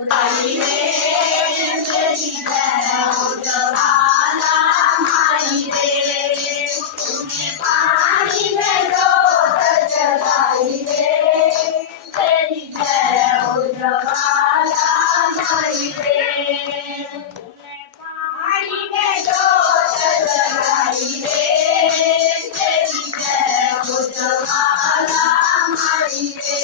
उड़ाई रे तेरी जय हो जवाला माई रे तूने पानी में जोत जगाई रे तेरी जय हो जवाला माई रे तूने पानी में जोत जगाई रे तेरी जय हो जवाला माई रे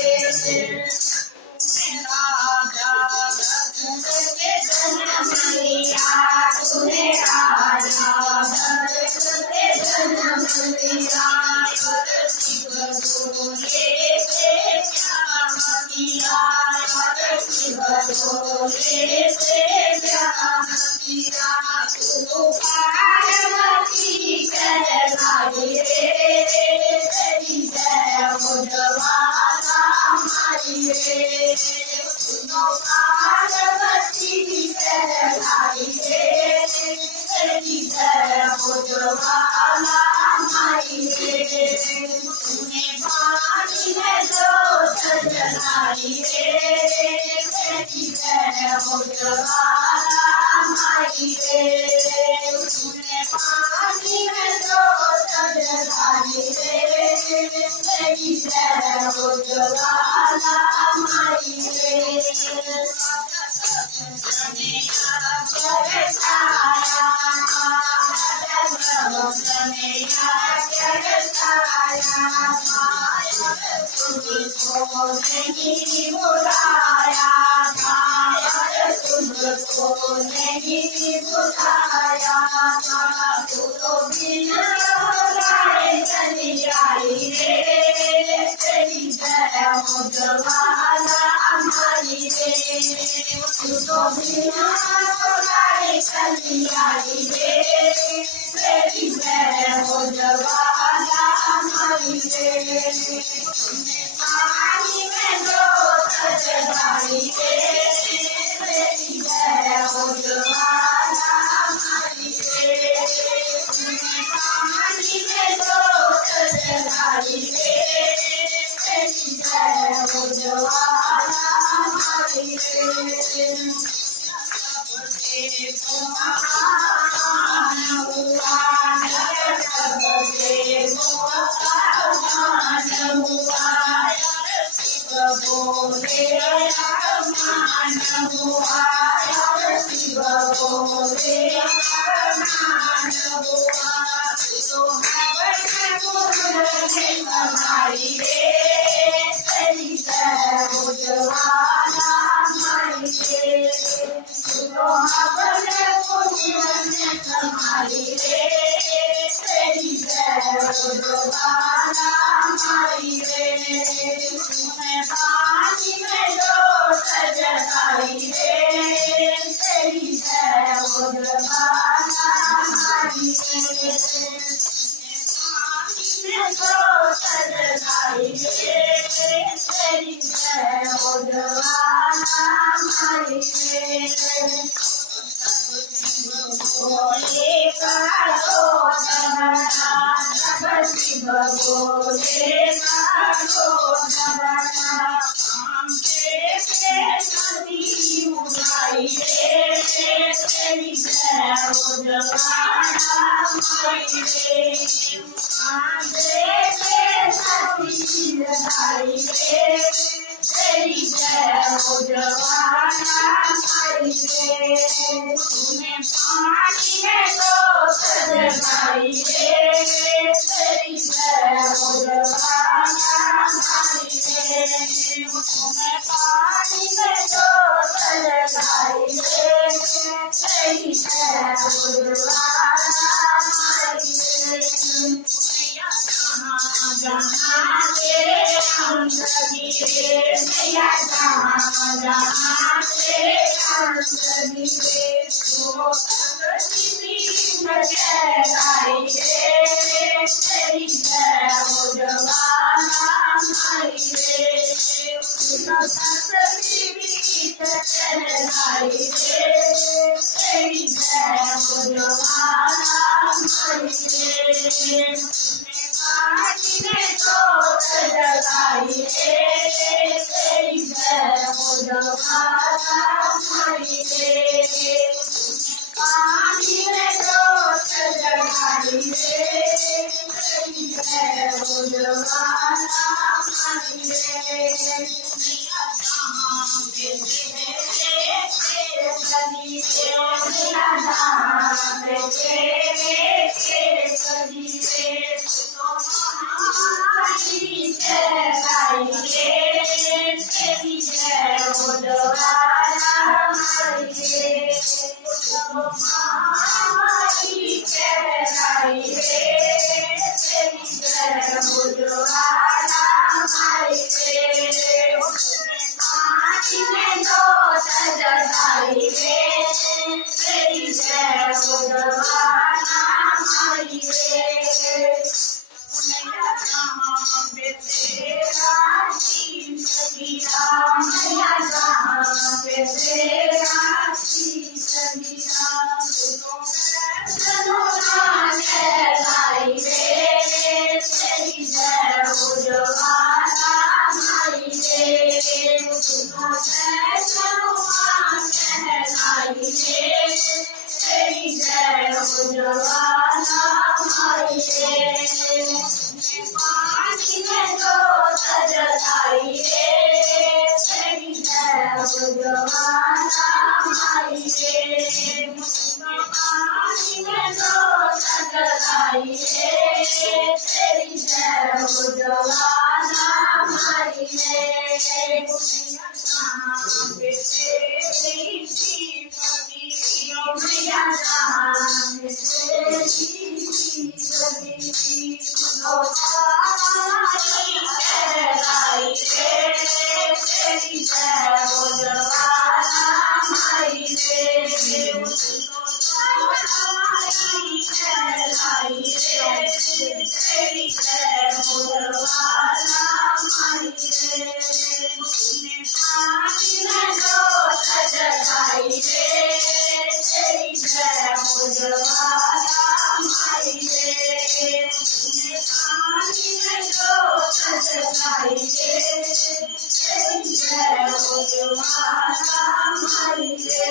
तूने राजा भरत के जन्म लिया शिव भोले से श्याम किया शिव भोले से श्याम किया तू पार्वती कहलाई रे तेरी जय हो जवाला माई रे पार्वती कहलाई रे तेरी जय हो जवाला माई रे तूने पानी में जोत जलाई रे तेरी जय हो जवाला माई रे तूने पानी में जोत जलाई रे तेरी जय हो जवाला माई रे नहीं बुलाया तुझको नहीं बुलाया तू तो बिना बुलाए चली आई रे तेरी जय हो जवाला माई रे तू तो बिना बुलाए चली आई रे तेरी जय हो जवाला माई रे पानी में जोत जगाई रे तेरी जय हो जवाला माई रे पानी में जोत जगाई रे तेरी जय हो जवाला माई रे मारी रे पानी में जोत जगाई रे तेरी जय उजवाला मारी रे मैया जहाँ पे तेरे सदी रे मैया जहाँ पे तेरे सदी रे तुम्हारी जय रे तेरी जय उजवाला मारी रे तुम्हारी जय रे तेरी जय उजवाला मारी रे पानी में जोत जगाई रे तेरी जय उजवाला मारी रे मैया जहाँ पे तेरा शीश मैया जहाँ पे तेरा शीश कहलाई रे तेरी जय उजवाला मारी रे कहलाई रे तेरी जय उजवाला मारी रे पानी में जोत जगाई रे तेरी जय उजवाला मारी रे पानी में जोत जगाई रे तेरी जय उजवाला मारी रे जहाँ पे तेरी मैया जहाँ पे तेरी कहलाई रे तेरी जय उजवाला मारी रे कहलाई रे तेरी जय उजवाला मारी रे पानी में जोत जगाई रे तेरी जय उजवाला मारी रे पानी में जोत जगाई रे तेरी जय उजवाला मारी रे